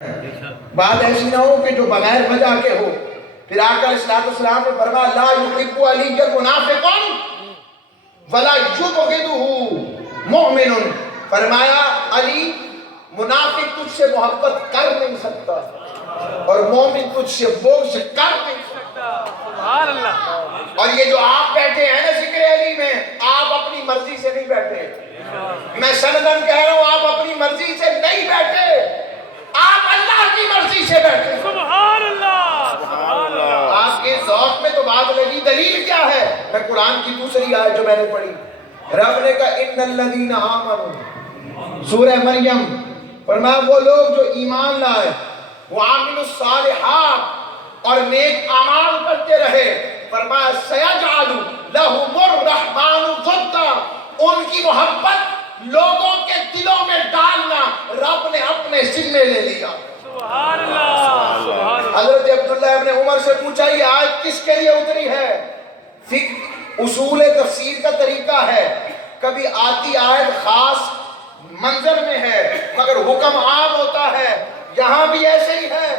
بات ایسی نہ ہو کہ جو بغیر وجہ کے ہو. پھر آقا علیہ السلام نے فرمایا لا یحب علی منافق ولا یبغضہ مؤمن. فرمایا علی منافق تجھ سے محبت کر نہیں سکتا اور مومن تجھ سے بغض کر نہیں سکتا. سبحان اللہ. اور یہ جو آپ بیٹھے ہیں نا ذکر علی میں، آپ اپنی مرضی سے نہیں بیٹھے. میں سندن کہہ رہا ہوں، آپ اپنی مرضی سے نہیں بیٹھے، آپ اللہ کی مرضی سے بیٹھے. سبحان اللہ. سبحان اللہ. آپ کے ذوق میں تو بات لگی. دلیل کیا ہے؟ میں قرآن کی دوسری آیت جو میں نے پڑھی، رب نے کہا ان الذین آمنوا، سورہ مریم، فرمایا وہ لوگ جو ایمان لائے، وعملوا الصالحات، اور نیک اعمال کرتے رہے، فرمایا سیجعل لهم الرحمن ودا، ان کی محبت لوگوں کے دلوں میں ڈالنا رب نے اپنے ذمے لے لیا. سبحان اللہ. حضرت عبداللہ ابن عمر سے پوچھا یہ آیت کس کے لیے اتری ہے؟ اصول تفسیر کا طریقہ ہے، کبھی آتی آیت خاص منظر میں ہے مگر حکم عام ہوتا ہے. یہاں بھی ایسے ہی ہے،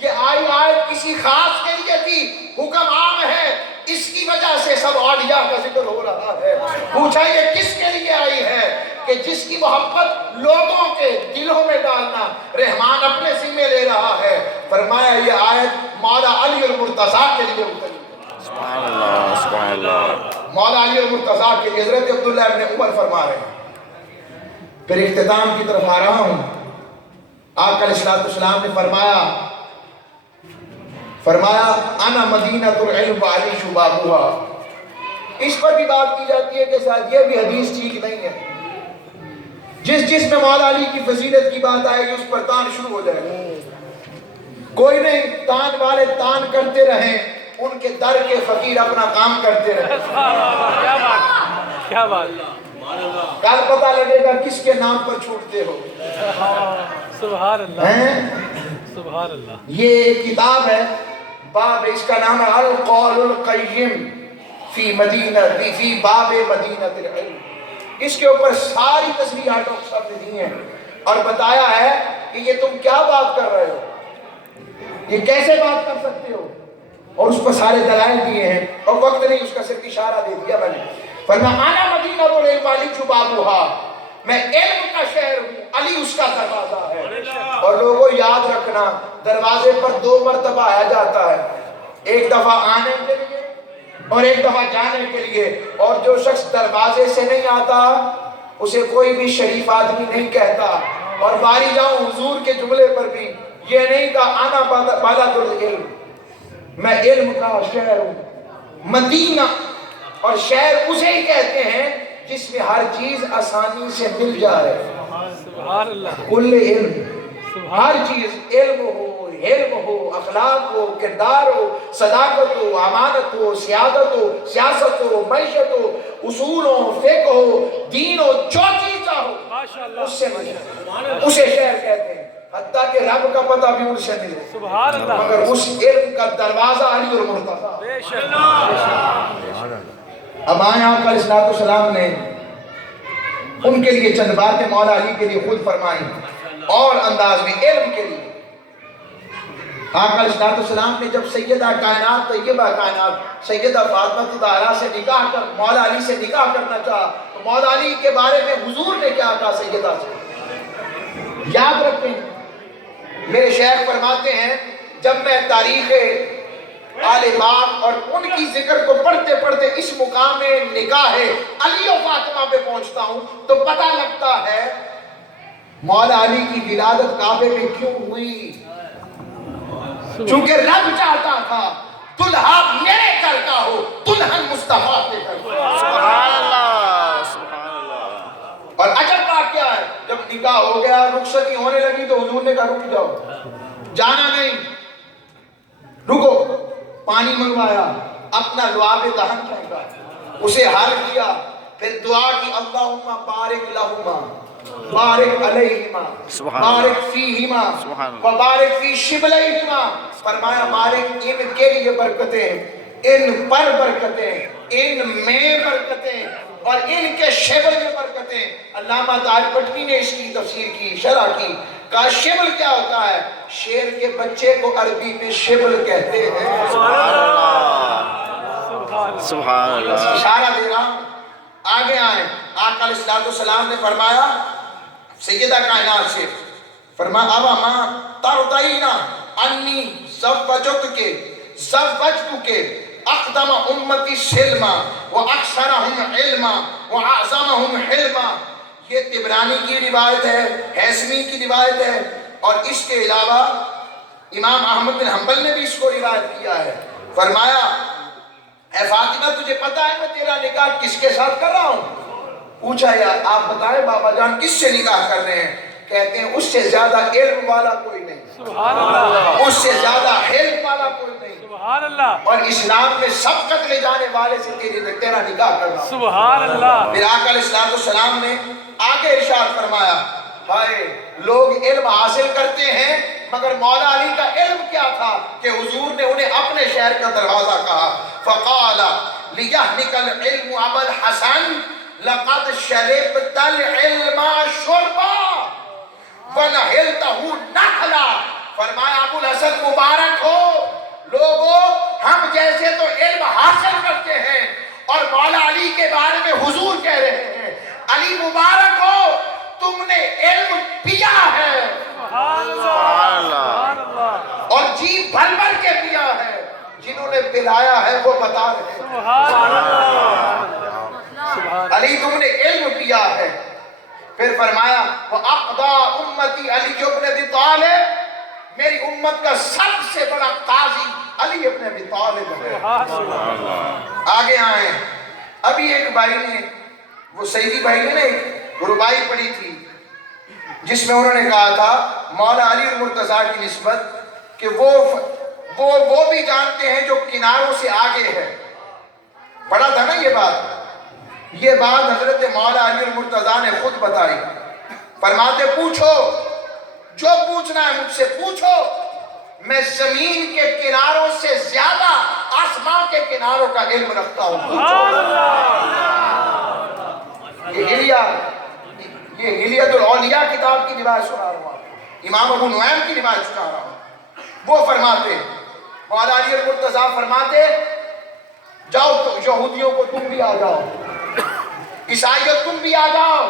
یہ آئی آیت کسی خاص کے لیے تھی، حکم عام ہے، اس کی وجہ سے سب اولیاء کا ذکر ہو رہا ہے. پوچھا یہ کس کے لیے آئی ہے؟ کہ جس کی محبت لوگوں کے دلوں میں ڈالنا رحمان اپنے ذمے لے رہا ہے. فرمایا یہ آیت مولا علی المرتضیٰ کے لیے اتری. سبحان اللہ. سبحان اللہ. مولا علی المرتضیٰ کے لیے. حضرت عبداللہ ابن عمر فرما رہے ہیں. پھر اختتام کی طرف آ رہا ہوں. آقا علیہ السلام نے فرمایا انا مدینہ العلم وعلی شبابھا. اس پر بھی بات کی جاتی ہے کہ شاید یہ بھی حدیث ٹھیک نہیں ہے. جس میں مولا علی کی فضیلت کی بات آئے گی اس پر تان شروع ہو جائے گا. کوئی نہیں، تان والے تان کرتے رہیں، ان کے در کے فقیر اپنا کام کرتے رہیں. کیا بات. کل پتہ لگے گا کس کے نام پر چھوٹتے ہو. سبحان اللہ. سبحان اللہ. یہ ایک کتاب ہے، باب اس کا نام ہے القول القیم فی باب مدینہ العلم. اس کے اوپر ساری تصریحات ڈاکٹر صاحب نے دی ہیں اور بتایا ہے کہ یہ تم کیا بات کر رہے ہو، یہ کیسے بات کر سکتے ہو، اور اس پر سارے دلائل دیے ہیں اور وقت نہیں، اس کا صرف اشارہ دے دیا میں نے. فرمایا انا مدینہ العلم وعلی شبابھا، میں علم کا شہر ہوں، علی اس کا دروازہ ہے. اور لوگوں یاد رکھنا، دروازے پر 2 مرتبہ آیا جاتا ہے، ایک دفعہ آنے کے لیے اور ایک دفعہ جانے کے لیے. اور جو شخص دروازے سے نہیں آتا اسے کوئی بھی شریف آدمی نہیں کہتا. اور باری جاؤں حضور کے جملے پر بھی یہ نہیں کہا انا بلد العلم، میں علم کا شہر ہوں. مدینہ اور شہر اسے ہی کہتے ہیں جس میں ہر چیز آسانی سے مل جائے. سبحان اللہ. کل علم، ہر چیز، علم ہو، حلم ہو، اخلاق ہو، کردار ہو، صداقت ہو، امانت ہو، سیادت ہو، سیاست ہو، معیشت ہو، اصول ہو، فقہ ہو، دین ہو، جو چیز چاہو اس سے ملے، اسے شہر کہتے ہیں. حتیٰ کہ رب کا پتہ بھی ان سے ملے. سبحان اللہ. مگر اس علم کا دروازہ علی اور مرتضیٰ. اب آئے آقا علیہ السلام نے ان کے لیے چند باتیں مولا علی کے لیے خود فرمائی اور انداز میں علم کے لیے. آقا علیہ السلام نے جب سیدہ کائنات طیبہ کائنات سیدہ فاطمہ الزہرا سے نکاح کر مولا علی سے نکاح کرنا چاہا تو مولا علی کے بارے میں حضور نے کیا کہا سیدہ سے؟ یاد رکھیں، میرے شیخ فرماتے ہیں جب میں تاریخ آل پاک اور ان کی ذکر کو پڑھتے پڑھتے اس مقام میں نکاح علی و فاطمہ پہ پہنچتا ہوں تو پتہ لگتا ہے مولا علی کی ولادت کعبے میں کیوں ہوئی. چونکہ رب چاہتا تھا دلہا میرے گھر کا ہو، دلہن مصطفیٰ کے گھر کا. سبحان اللہ. سبحان اللہ. اور عجب بات کیا ہے، جب نکاح ہو گیا، رخصتی ہونے لگی تو حضور نے کہا رک جاؤ، جانا نہیں، رکو. پانی منگوایا، اپنا لعاب دہن پھینکا، اسے حل کیا، پھر دعا کی اللہم بارک لہما بارک علیہما بارک فیہما وبارک فی شبلیہما. فرمایا بارک ان کے لیے برکتیں، ان پر برکتیں، ان میں برکتیں اور ان کے شبل میں برکتیں. علامہ طاہر پٹنی نے اس کی تفسیر کی، شرح کی. کہا شبل کیا ہوتا ہے؟ شیر کے بچے کو عربی میں شبل کہتے ہیں۔ سبحان اللہ۔ اشارہ دے رہا ہوں، آگے آئیں۔ آقا علیہ السلام نے فرمایا سیدہ کائنات سے، فرمایا ابا ماں ترضینا انی زوجتک اقدم امتی سلما واکثرہم علما واعظمہم حلما۔ یہ طبرانی کی روایت ہے، حیثمی کی روایت ہے، اور اس کے علاوہ امام احمد بن حنبل نے بھی اس کو روایت کیا ہے۔ فرمایا اے فاطمہ تجھے پتا ہے میں تیرا نکاح کس کے ساتھ کر رہا ہوں؟ پوچھا یا آپ بتائیں بابا جان کس سے نکاح کر رہے ہیں؟ کہتے ہیں اس سے زیادہ علم والا کوئی نہیں، سبحان اللہ، اس سے زیادہ حلم والا کوئی نہیں، سبحان اللہ، اور اسلام میں سبقت لے جانے والے سے تیرا نکاح کر رہا ہوں۔ سبحان اللہ۔ پھر آقا علیہ السلام نے آگے ارشاد فرمایا ہائے لوگ علم حاصل کرتے ہیں مگر مولا علی کا علم کیا تھا کہ حضور نے انہیں اپنے شہر کا دروازہ کہا، فقال لیہنک العلم ابا الحسن لقد شربت العلم شربا ونہلتہ نہلا۔ فرمایا ابو الحسن مبارک ہو، لوگوں ہم جیسے تو علم حاصل کرتے ہیں اور مولا علی کے بارے میں حضور کہہ رہے ہیں علی مبارک ہو تم نے علم پیا ہے، سبحان اللہ، اور جی بھر بھر کے پیا ہے، جنہوں نے پلایا ہے وہ بتا رہے ہیں سبحان اللہ، علی تم نے علم پیا ہے۔ پھر فرمایا وَأَقْضَى أُمَّتِي علی ابن ابی طالب، میری امت کا سب سے بڑا قاضی علی ابن ابی طالب ہے۔ آگے آئیں، ابھی ایک بھائی نے، وہ سیدی بھائی نے ایک ربائی پڑھی تھی جس میں انہوں نے کہا تھا مولا علی اور مرتضیٰ کی نسبت کہ وہ بھی جانتے ہیں جو کناروں سے آگے ہے۔ پڑھا تھا نا یہ بات حضرت مولا علی اور مرتضیٰ نے خود بتائی، فرماتے پوچھو جو پوچھنا ہے مجھ سے پوچھو، میں زمین کے کناروں سے زیادہ آسمان کے کناروں کا علم رکھتا ہوں۔ یہ حلیت الاولیاء کتاب کی روایت سنا رہا ہوں، امام ابو نعیم کی روایت سنا رہا ہوں۔ وہ فرماتے مولا علی اور مرتضیٰ فرماتے جاؤ تو یہودیوں کو تم بھی آ جاؤ، عیسائیوں تم بھی آ جاؤ،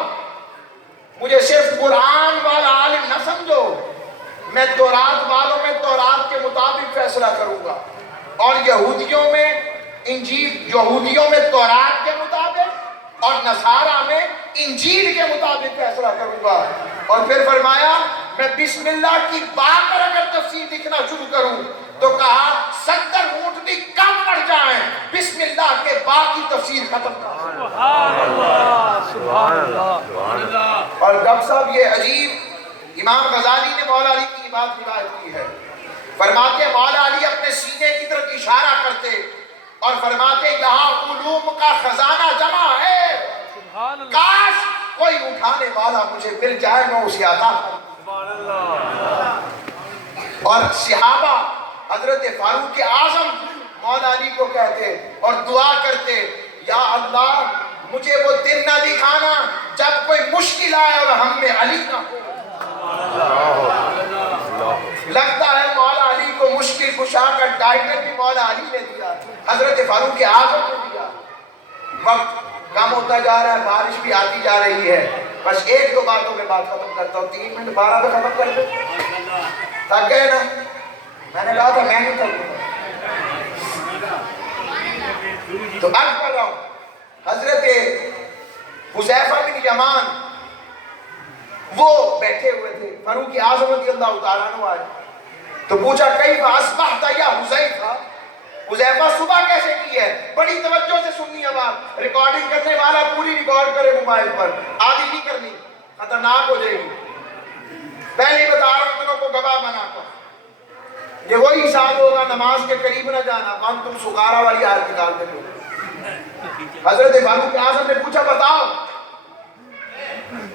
مجھے صرف قرآن والا عالم نہ سمجھو، میں تورات والوں میں تورات کے مطابق فیصلہ کروں گا، اور یہودیوں میں انجیل، یہودیوں میں تورات کے مطابق اور نصارہ میں انجیل کے مطابق فیصلہ کروں گا۔ اور پھر فرمایا میں بسم اللہ کی بات پر اگر تفسیر لکھنا شروع کروں تو کہا 70 اونٹ بھی کم پڑ جائیں، بسم اللہ کے بعد کی تفسیر ختم کر۔ سبحان اللہ، سبحان اللہ، اور ڈاکٹر صاحب یہ عجیب امام غزالی نے مولا علی کی بات روایت کی ہے، فرماتے مولا علی اپنے سینے کی طرف اشارہ کرتے اور فرماتے یہاں علوم کا خزانہ جمع ہے، سبحان اللہ، کاش کوئی اٹھانے والا مجھے مل جائے میں اسے عطا کروں۔ اور صحابہ حضرت فاروق اعظم مولا علی کو کہتے اور دعا کرتے یا اللہ مجھے وہ دن نہ دکھانا جب کوئی مشکل آئے اور ہم میں علی نہ ہو۔ لگتا ہے مولا علی کو مشکل کشا کا ٹائٹل بھی مولا علی نے دیا، حضرت فاروق اعظم نے دیا۔ وقت کم ہوتا جا رہا ہے، بارش بھی آتی جا رہی ہے، بس ایک دو باتوں میں بات ختم کرتا ہوں، 3 منٹ 12 پہ ختم کر دیں، تھک گئے نا؟ میں نے کہا تھا میں نہیں تھک گیا تو عرض کر رہا ہوں، حضرت حذیفہ بن یمان وہ بیٹھے ہوئے تھے، فاروق اعظم رضی اللہ تعالیٰ عنہ آئے تو پوچھا کیف اصبحت یا حذیفہ، حذیفہ صبح کیسے کی ہے؟ بڑی توجہ سے سننی ہے بات، ریکارڈنگ کرنے والا پوری ریکارڈ کرے موبائل پر، آدھی نہیں کرنی خطرناک ہو جائے گی، پہلے ہی بتا رہا ہوں تمہیں کو گواہ بناتا ہوں۔ یہ وہی حساب ہوگا نماز کے قریب نہ جانا، وہاں تم سکارا والی آیت نکال دے لو۔ حضرت فاروق اعظم نے پوچھا بتاؤ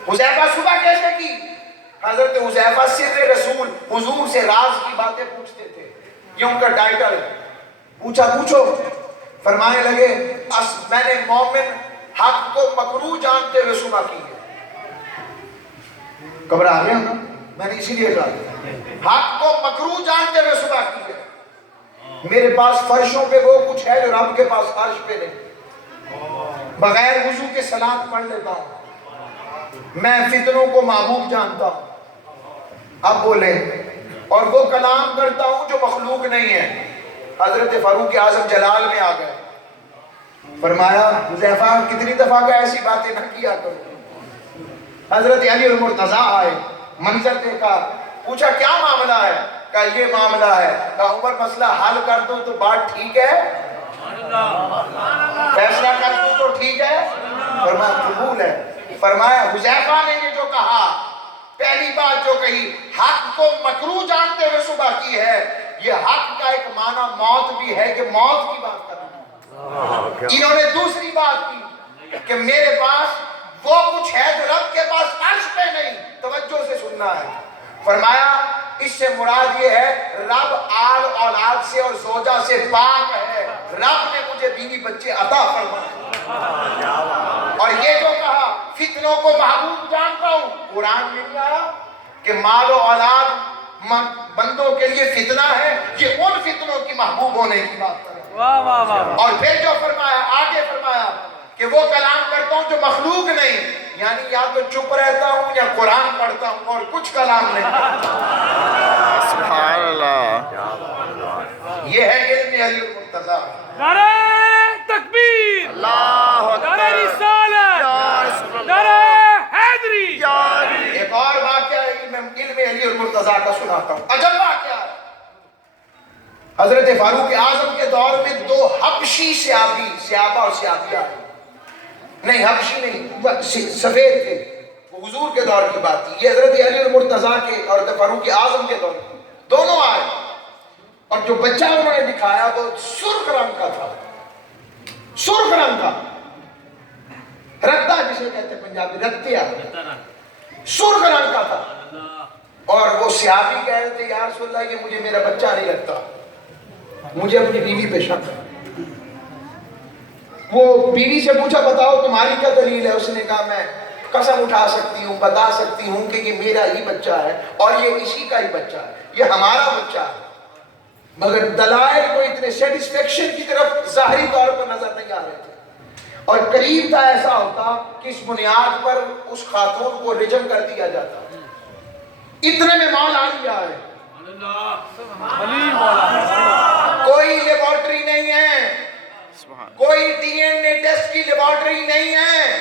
حذیفہ صبح کیسے کی؟ حضرت حذیفہ سر رسول حضور سے راز کی باتیں پوچھتے تھے، یہ ان کا ٹائٹل۔ پوچھا پوچھو، فرمانے لگے میں نے مومن حق کو مکروہ جانتے ہوئے صبح کی ہے۔ گھبرا گیا نا؟ میں نے اسی لیے کہا حق کو مکروہ جانتے ہوئے صبح کی ہے. میرے پاس فرشوں پہ وہ کچھ ہے جو رب کے پاس عرش پہ نہیں. بغیر وضو کے صلاۃ پڑھ لیتا ہوں. میں فتنوں کو محبوب جانتا ہوں. اب بولے اور وہ کلام کرتا ہوں جو مخلوق نہیں ہے. حضرت فاروق اعظم جلال میں آ گئے. فرمایا حذیفہ کتنی دفعہ کا ایسی باتیں نہ کیا کرو. حضرت علی المرتضیٰ آئے, منظر دیکھا, پوچھا کیا معاملہ ہے؟ کہا یہ معاملہ ہے. کہا عمر مسئلہ حل کر دو تو بات ٹھیک ہے, فیصلہ کر دو تو ٹھیک ہے. فرمایا قبول ہے. فرمایا حذیفہ نے یہ جو کہا, پہلی بات جو کہی حق کو مکروہ جانتے ہوئے صبح کی ہے, یہ حق کا ایک معنی موت بھی ہے کہ موت کی بات کر رہا ہے. انہوں نے دوسری بات کی کہ میرے پاس وہ کچھ ہے جو رب کے پاس عرش پہ نہیں. توجہ سے سننا ہے. فرمایا اس سے مراد یہ ہے رب آل اولاد سے اور زوجہ سے پاک ہے. رب نے مجھے بیوی بچے عطا فرمائے. اور یہ جو کہا فتنوں کو محبوب جانتا ہوں, قرآن میں نہیں آیا کہ مال و اولاد بندوں کے لیے فتنہ ہے, یہ ان فتنوں کی محبوب ہونے کی بات کر. اور پھر جو فرمایا آگے فرمایا کہ وہ کلام کرتا ہوں جو مخلوق نہیں, یعنی یا تو چپ رہتا ہوں یا قرآن پڑھتا ہوں اور کچھ کلام نہیں. سبحان اللہ. یہ ہے علم علی المرتضیٰ. نعرہ تکبیر, اللہ اکبر. نعرہ رسالت, یا رسول اللہ. نعرہ حیدری. ایک اور واقعہ علم علی المرتضیٰ کا سناتا ہوں. عجب واقعہ ہے. حضرت فاروق اعظم کے دور میں دو حبشی صحابہ اور صحابیہ آئے. نہیں حبشی نہیں, سفید تھے. وہ حضور کے دور کی بات تھی. یہ حضرت علی المرتضیٰ کے اور حضرت فاروق اعظم کے دور کی. دونوں آئے اور جو بچہ انہوں نے دکھایا وہ سرخ رنگ کا تھا. سرخ رنگ کا, رتا جسے کہتے ہیں پنجابی, رتیا, سرخ رنگ کا تھا. اور وہ صحابی کہہ رہے تھے یا رسول اللہ یہ مجھے میرا بچہ نہیں لگتا, مجھے اپنی بیوی پہ شک ہے. وہ بیوی سے پوچھا بتاؤ تمہاری کیا دلیل ہے؟ اس نے کہا میں قسم اٹھا سکتی ہوں, بتا سکتی ہوں کہ یہ میرا ہی بچہ ہے اور یہ اسی کا ہی بچہ ہے, یہ ہمارا بچہ ہے. مگر دلائل کو اتنے سیٹسفیکشن کی طرف ظاہری طور پر نظر نہیں آ رہے تھے. اور قریب تھا ایسا ہوتا کہ اس بنیاد پر اس خاتون کو رجم کر دیا جاتا. اتنے میں مولا علی آئے. کوئی لیبارٹری نہیں ہے, کوئی ڈی این اے ٹیسٹ کی لیبارٹری نہیں ہے.